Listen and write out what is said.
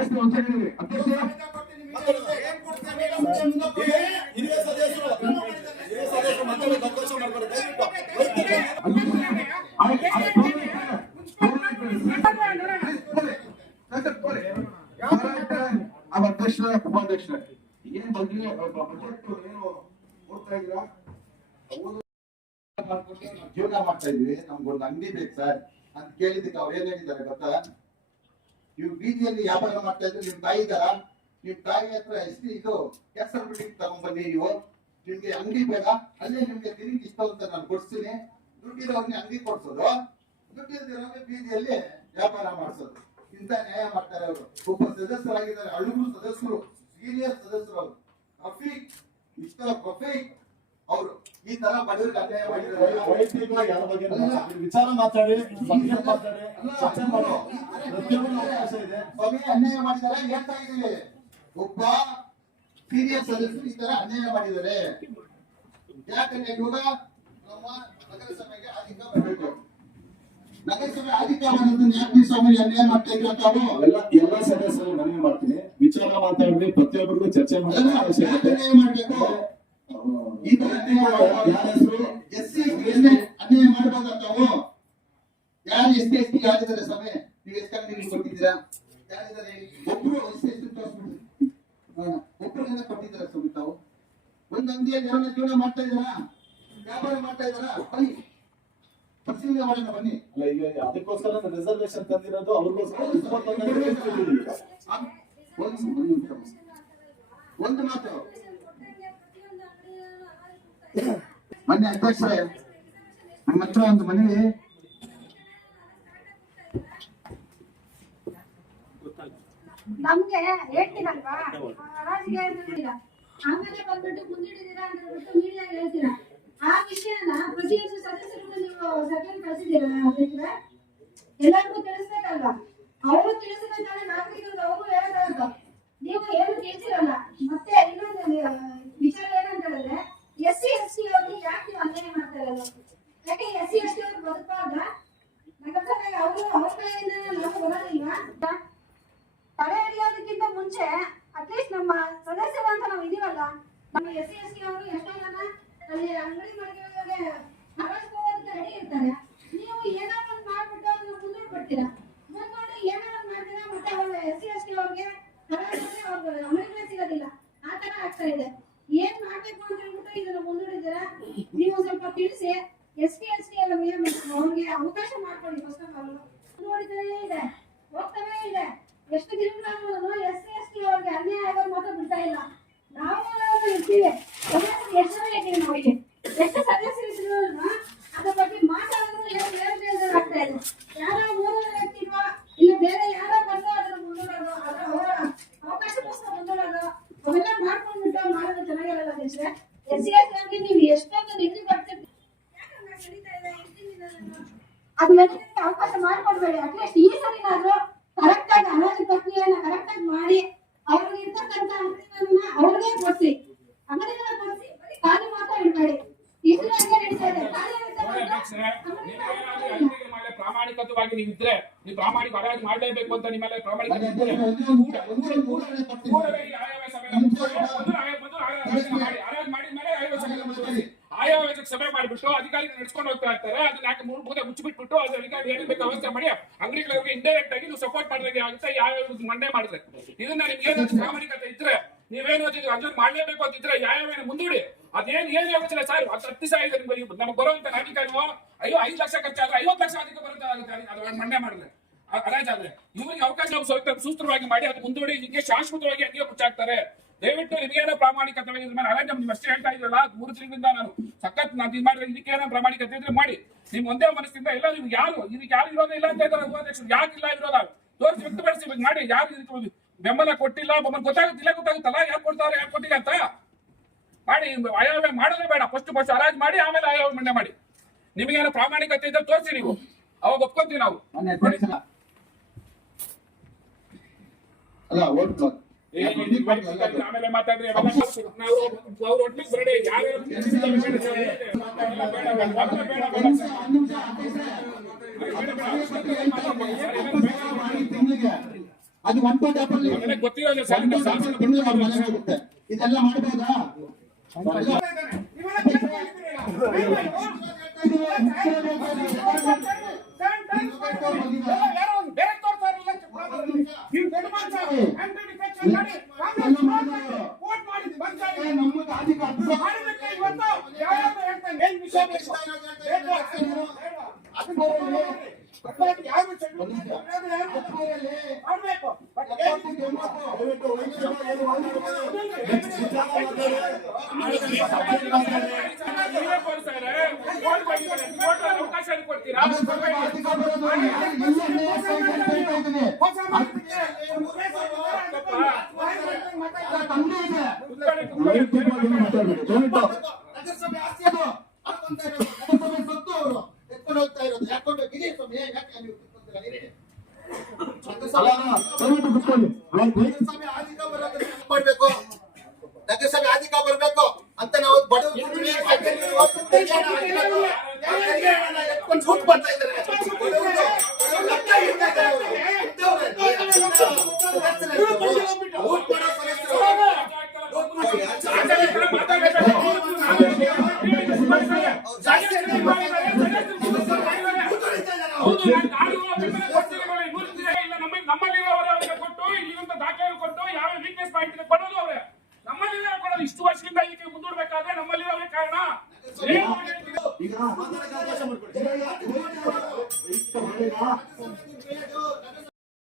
ಅಧ್ಯಕ್ಷ ಉಪಾಧ್ಯಕ್ಷ ಏನ್ ಬಗ್ಗೆ ಬಜೆಟ್ ಏನು ಓದ್ತಾ ಇದ್ದೀರಾ? ಜೀವನ ಮಾಡ್ತಾ ಇದ್ವಿ, ನಮ್ಗೊಂದು ಅಂಗಡಿ ಬೇಕು ಸರ್ ಅಂತ ಕೇಳಿದ್ದಕ್ಕೆ ಅವ್ರು ಏನ್ ಹೇಳಿದ್ದಾರೆ ಗೊತ್ತಾ? ನೀವು ಬೀದಿಯಲ್ಲಿ ವ್ಯಾಪಾರ ಮಾಡ್ತಾ ಇದ್ರೆ ನಿಮ್ ತಾಯಿ ಇದ್ದಾರ, ನಿಮ್ ತಾಯಿ ಹತ್ರ ಎಷ್ಟು ಇದು ಕೆಸರು ಬಿಟ್ಟಿಗೆ ತಗೊಂಡ್ಬನ್ನಿ, ನೀವು ನಿಮ್ಗೆ ಅಂಗಡಿ ಬೇಡ, ಅಲ್ಲೇ ನಿಮ್ಗೆ ತಿರುಗಿ ಇಷ್ಟ ಅಂತ ನಾನು ಕೊಡ್ತೀನಿ, ದುಡ್ಡಿರೋರ್ಗೆ ಅಂಗಡಿ ಕೊಡ್ಸೋದು, ದುಡ್ಡಿಲ್ದಿರೋರ್ಗೆ ಬೀದಿಯಲ್ಲಿ ವ್ಯಾಪಾರ ಮಾಡಿಸೋದು. ಇಂತ ನ್ಯಾಯ ಮಾಡ್ತಾರೆ ಅವರು. ಒಬ್ಬ ಸದಸ್ಯರಾಗಿದ್ದಾರೆ, ಅಳುಗು ಸದಸ್ಯರು, ಸೀನಿಯರ್ ಸದಸ್ಯರು ಅವರು, ರಫೀಕ್ ಮಿಸ್ಟರ್ ರಫೀಕ್ ಅವರು ಈ ತರ ಬಡವರಿಗೆ ಅನ್ಯಾಯ ಮಾಡಿದ್ದಾರೆ. ವಿಚಾರ ಮಾತಾಡಿ, ಅನ್ಯಾಯ ಮಾಡಿದ್ದಾರೆ ಹೇಳ್ತಾ ಇದ್ದೀವಿ. ಒಬ್ಬ ಸೀನಿಯರ್ ಸದಸ್ಯರು ಈ ತರ ಅನ್ಯಾಯ ಮಾಡಿದ್ದಾರೆ. ಯಾಕಂದ್ರೆ ಇವಾಗ ನಮ್ಮ ನಗರಸಭೆಗೆ ಆಧಿಕ ಬರಬೇಕು, ನಗರಸಭೆ ಆಧಿಕ ಬಂದದ್ದು ಯಾಕೆ ಸ್ವಾಮಿ ಅನ್ಯಾಯ ಮಾಡ್ತಾ ಇದ್ರು ಅಂತ ಎಲ್ಲ ಸದಸ್ಯರು ಮನವಿ ಮಾಡ್ತೀನಿ. ವಿಚಾರ ಮಾತಾಡಿದ್ರೆ ಪ್ರತಿಯೊಬ್ಬರಿಗೂ ಚರ್ಚೆ ಮಾಡಬೇಕು. ಈ ತರ ಎಸ್ಸಿ ಅನ್ಯಾಯ ಮಾಡಬಹುದಂತಾವು ಯಾರು ಎಸ್ ಟಿ ಯಾರಿದ್ದಾರೆ ಸಮಯ ನೀವು ಎಷ್ಟು ಅಂಗಡಿಗಳು ಕೊಟ್ಟಿದ್ದೀರಾ? ಯಾರಿದ್ದಾರೆ? ಒಬ್ರು ಒಬ್ಬರಿಂದ ಕೊಟ್ಟಿದ್ದೀರಾ ಸ್ವಾಮಿ? ತಾವು ಒಂದು ಅಂಗಡಿಯಲ್ಲಿ ಯಾರನ್ನ ಜೀವನ ಮಾಡ್ತಾ ಇದ್ದಾರಾ, ವ್ಯಾಪಾರ ಮಾಡ್ತಾ ಇದ್ದಾರಾ? ಬನ್ನಿ ಪರಿಶೀಲನೆ ಮಾಡೋಣ ಬನ್ನಿ. ಅದಕ್ಕೋಸ್ಕರ ರಿಸರ್ವೇಶನ್ ತಂದಿರೋದು ಅವ್ರಿಗೋಸ್ಕರ. ಒಂದು ಮಾತು ಮೊನ್ನೆ ಅಧ್ಯಕ್ಷರೇ, ನಮ್ಮ ಹತ್ರ ಒಂದು ಮನವಿ. ನಮ್ಗೆ ಹೇಳ್ತೀರಲ್ವಾ ಹರಾಜಿಗೆ ಆಮೇಲೆ ಬಂದ್ಬಿಟ್ಟು ಮುಂದಿಡಿದೀರಾ ಅಂತ ಬಿಟ್ಟು ಮೀಡಿಯಾಗ ಹೇಳ್ತೀರಾ. ಆ ವಿಷಯನ ಪ್ರತಿಯೊಂದು ಸದಸ್ಯರಿಗೂ ನೀವು ಸಭೆಯನ್ನು ಕಳಿಸಿದ್ದೀರಾ ಅಧ್ಯಕ್ಷರೇ? ಎಲ್ಲರಿಗೂ ತಿಳಿಸ್ಬೇಕಲ್ವಾ? ಅವರು ತಿಳಿಸಿದ್ರೆ ನಾಗರಿಕರಿಗೆ ಅವರು ಹೇಳೋದು. ನೀವು ಏನು ತಿಳಿಸಿರಲ್ಲ. ಮತ್ತೆ ಇನ್ನೊಂದು ವಿಚಾರ ಏನಂತ ಹೇಳಿದ್ರೆ, ಎಸ್ಸಿ ಎಸ್ಟಿ ಅವ್ರಿಗೆ ಯಾಕೆ ನೀವು ಅನ್ಯಾಯ ಮಾಡ್ತಾ ಇರೋದು? ಯಾಕೆ ಎಸ್ಸಿ ಎಸ್ಟಿ ಅವ್ರು ಬದುಕುವಾಗ ನಗರಸಭೆಗೆ ಅವರು ಅವ್ರ ಕಡೆಯಿಂದ ನಾವು ಬರೋದಿಲ್ವಾ? ತಡೆ ಹಿಡಿಯೋದಕ್ಕಿಂತ ಮುಂಚೆ ಅಟ್ಲೀಸ್ಟ್ ನಮ್ಮ ಸದಸ್ಯರು ಅಂತ ನಾವು ಇದೀವಲ್ಲ, ನಮ್ಮ ಎಸ್ಸಿ ಎಸ್ಟಿ ಅವರು ಎಷ್ಟೋ ಜನ ಅಲ್ಲಿ ಅಂಗಡಿ ಮಳಿಗೆಗಳಿಗೆ ಹರಾಜು ಹೋಗೋದಕ್ಕೆ ರೆಡಿ ಇರ್ತಾರೆ. ನೀವು ಏನಾದ್ರು ಒಂದು ಮಾಡ್ಬಿಟ್ಟು ಅದನ್ನ ಮುಂದೂಡ್ಬಿಡ್ತೀರಾ. ಮುಂದೂಡಿ ಏನಾದ್ರು ಮಾಡ್ತೀರಾ, ಮತ್ತೆ ಅವ್ರ ಎಸ್ಸಿ ಎಸ್ಟಿ ಅವ್ರಿಗೆ ಹರಾಜಿಗೆ ಅವ್ರಿಗೆ ಅಂಗಡಿಗಳೇ ಸಿಗೋದಿಲ್ಲ. ಆ ತರ ಆಗ್ತಾ ಇದೆ. ಏನ್ ಮಾಡ್ಬೇಕು ಅಂತ ಹೇಳ್ಬಿಟ್ಟು ಇದನ್ನ ಮುಂದೂಡಿದ್ದೀರಾ? ನೀವು ಸ್ವಲ್ಪ ತಿಳಿಸಿ. ಎಸ್ ಟಿ ಅವ್ರಿಗೆ ಅವಕಾಶ ಮಾಡ್ಕೊಳ್ಳಿ. ಫಸ್ಟ್ ಆಫ್ ಆಲ್ ನೋಡಿದ್ರೆ ಇದೆ, ಹೋಗ್ತಾನೆ ಇದೆ. ಎಷ್ಟು ದಿನಗಳಾದ್ರೂ ಎಸ್ ಟಿ ಅವ್ರಿಗೆ ಅನ್ಯಾಯ ಆಗೋದು ಮಾತ್ರ ಬಿಡ್ತಾ ಇಲ್ಲ. ನಾವು ಇರ್ತೀವಿ, ಸದಸ್ಯರು ಎಷ್ಟು ಜನ ಇದ್ದೀವಿ, ನಾವಿಗೆ ಎಷ್ಟು ಸದಸ್ಯರು ಇದ್ರು ಅದ್ರ ಬಗ್ಗೆ ಮಾತಾಡಿದ್ರು ಆಗ್ತಾ ಇದೆ. ಯಾರೋ ಮೂರನೇ ವ್ಯಕ್ತಿನೋ ಇಲ್ಲ ಬೇರೆ ಯಾರೋ ಬಂದು ಅದನ್ನ ಮುಂದೂಡೋದು, ಅದರ ಅವರ ಅವಕಾಶಕ್ಕೋಸ್ಕರ ಮುಂದೂಡೋದು, ಅವೆಲ್ಲ ಮಾಡ್ಕೊಂಡ್ಬಿಟ್ಟು ಮಾಡೋದು ಚೆನ್ನಾಗಿರಲ್ಲ ಅಧ್ಯಕ್ಷರೇ. ಎಸ್ ಸಿ ಎಸ್ ಟಿ ನೀವು ಎಷ್ಟೊಂದು ನಿಗದಿ ಬರ್ತಿರ್ತೀವಿ, ಅದನ್ನ ಅವಕಾಶ ಮಾಡ್ಕೊಡ್ಬೇಡಿ. ಅಟ್ಲೀಸ್ಟ್ ಈ ಸರಿನಾದ್ರೂ ಕರೆಕ್ಟ್ ಆಗಿ ಹರಾಜು ಪ್ರಕ್ರಿಯೆಯನ್ನ ಕರೆಕ್ಟ್ ಆಗಿ ಮಾಡಿ ಅವ್ರಿಗೆ ಇರ್ತಕ್ಕಂಥ ಅಂಗಡಿಗಳನ್ನ ಅವ್ರಿಗೆ ಕೊಡ್ಸಿ, ಅಂಗಡಿಗಳನ್ನ ಕೊಡ್ಸಿ, ಖಾಲಿ ಮಾತ್ರ ಇಡಬೇಡಿ. ಇಷ್ಟು ಹಂಗೆ ನಡೀತಾ ಇದೆ. ಪ್ರಾಮಾಣಿಕವಾಗಿ ನೀವಿದ್ರೆ, ನೀವು ಪ್ರಾಮಾಣಿಕ ಹರಾಜು ಮಾಡಲೇಬೇಕು ಅಂತ ನಿಮ್ಮೆಲ್ಲ ಪ್ರಾಮಾಣಿಕತೆ ಆಯವ್ಯಯಕ್ಕೆ ಸಭೆ ಮಾಡಿಬಿಟ್ಟು ಅಧಿಕಾರಿಗಳು ನಡ್ಸ್ಕೊಂಡು ಹೋಗ್ತಾ ಇರ್ತಾರೆ. ಅದನ್ನ ಯಾಕೆ ಮೂಲೆ ಮುಚ್ಚಿಬಿಟ್ಬಿಟ್ಟು ಅಧಿಕಾರಿ ಏನಿಬೇಕು ವ್ಯವಸ್ಥೆ ಮಾಡಿ ಅಂಗಡಿಗಳಿಗೆ ಇಂಡೈರೆಕ್ಟ್ ಆಗಿ ನೀವು ಸಪೋರ್ಟ್ ಮಾಡಿದ್ರೆ ಆಗುತ್ತೆ. ಯಾವ ಮಂಡನೆ ಮಾಡಿದ್ರೆ ಇದನ್ನ ನಿಮ್ಗೆ ಪ್ರಾಮಾಣಿಕತೆ ಇದ್ರೆ ನೀವೇನು ಓದಿದ್ರು ಅದನ್ನ ಮಾಡ್ಲೇಬೇಕು ಅಂತಿದ್ರೆ ಯಾವ್ಯಾವ ಮುಂದೂಡಿ. ಅದೇನು ಏನು ಯೋಚನೆ ಸರ್, ಅದು 10 ದಿವಸ ಇದೆ ನಮಗೆ ಬರುವಂತ ಅಧಿಕಾರಿಗಳು 5 ಲಕ್ಷ ಖರ್ಚಾದ್ರೆ 50 ಲಕ್ಷ ಅಧಿಕ ಬರುತ್ತೆ ಅದು ಮಂಡನೆ ಮಾಡಿದ್ರೆ ಹರಾಜಾದ್ರೆ. ಇವರಿಗೆ ಅವಕಾಶ ಸ್ವಲ್ಪ ಸೂತ್ರವಾಗಿ ಮಾಡಿ ಅದು ಮುಂದೂಡಿ ಹಿಂಗೆ ಶಾಶ್ವತವಾಗಿ ಹಂಗೆ ಮುಚ್ಚಾಕ್ತಾರೆ. ದಯವಿಟ್ಟು ನಿಮಗೇನೋ ಪ್ರಾಮಾಣಿಕತೆ ಹರಾಜ್ ನೀವು ಅಷ್ಟೇ ಹೇಳ್ತಾ ಇದ್ರಲ್ಲ, 3 ತಿಂಗಳಿಂದ ನಾನು ಸಖತ್ ನಾನು ಇದು ಮಾಡಿದ್ರೆ ಇದಕ್ಕೇನೋ ಪ್ರಾಮಾಣಿಕತೆ ಇದ್ರೆ ಮಾಡಿ. ನಿಮ್ ಒಂದೇ ಮನಸ್ಸಿಂದ ಎಲ್ಲ ನಿಮ್ಗೆ ಯಾರು ಇದಕ್ಕೆ ಯಾರು ಇರೋದೇ ಇಲ್ಲ ಅಂತ ಇದ್ದಾರೆ ಉಪಾಧ್ಯಕ್ಷರು. ಯಾಕಿಲ್ಲ ಇರೋದ ತೋರಿಸಿ ವ್ಯಕ್ತಪಡಿಸಿ ಮಾಡಿ. ಯಾರು ಇದಕ್ಕೆ ಬೆಂಬಲ ಕೊಟ್ಟಿಲ್ಲ ಗೊತ್ತಾಗುತ್ತಲ್ಲ ಯಾರು ಕೊಡ್ತಾರೆ ಯಾರು ಕೊಟ್ಟಿಲ್ಲ ಅಂತ ಮಾಡಿ. ಆಯವ್ಯಯ ಮಾಡೋದೇ ಬೇಡ, ಫಸ್ಟ್ ಹರಾಜ್ ಮಾಡಿ ಆಮೇಲೆ ಆಯವ್ಯಯ ಮಂಡನೆ ಮಾಡಿ. ನಿಮಗೇನೋ ಪ್ರಾಮಾಣಿಕತೆ ಇದ್ರೆ ತೋರಿಸಿ, ನೀವು ಅವಾಗ ಒಪ್ಕೊಂತೀವಿ ನಾವು. ಅಲ್ಲ ಓಟ್ ಆಮೇಲೆ ಮಾತಾಡ್ರಿ ಅವ್ರು ಒಟ್ಟಿಗೆ ಬರಡಿ. ಯಾರ್ಯಾರು ಅದು 1.5 ಆಮೇಲೆ ಗೊತ್ತಿರೋದು ಸರ್, ನಿಮ್ಮ ಶಾಸನ ತಿಂಗಳು ಅವ್ರ ಮನೆ ಹೋಗುತ್ತೆ. ಇದೆಲ್ಲ ಮಾಡ್ಬೋದಾ? ನಮ್ಗೆ ಅವಕಾಶ ಕೊಡ್ತೀರಾ? ನಗರಸಭೆ ಆಸ್ತಿ ಅದು ನಗರಸಭೆ ಸೊತ್ತು ಅವರು ಎತ್ಕೊಂಡು ಹೋಗ್ತಾ ಇರೋದು. ಯಾಕೊಂಡು ಇರಿ ಸ್ವಾಮಿ, ಯಾಕೆ ನೀವು ಕೂತ್ಕೊಂತೀರಾ? ಇರಿ. ನಗರಸಭೆ ಆದಿಕ ಬರೋದನ್ನ ಮಾಡ್ಬೇಕು. ನಗರಸಭೆ ಆದಿಕ ಬರ್ಬೇಕು ಅಂತ ನಾವು ಬಡವರು ಎತ್ಕೊಂಡು ಸೂಟ್ ಬರ್ತಾ ಇದ್ದಾರೆ. ನಮ್ಮಲ್ಲಿರೋವರವರಿಗೆ ಕೊಟ್ಟು ಇಲ್ಲಿಂದ ದಾಖಲೆ ಕೊಟ್ಟು ಯಾವ ವೀಕ್ನೆಸ್ ಪಾಯಿಂಟ್ ಕೊಡೋದು ಅವ್ರೆ. ನಮ್ಮಲ್ಲಿರೋ ಕೊಡೋದು ಇಷ್ಟು ವರ್ಷದಿಂದ ಈಗ ಮುಂದೂಡ್ಬೇಕಾದ್ರೆ ನಮ್ಮಲ್ಲಿರೋರೇ ಕಾರಣ. ಈಗ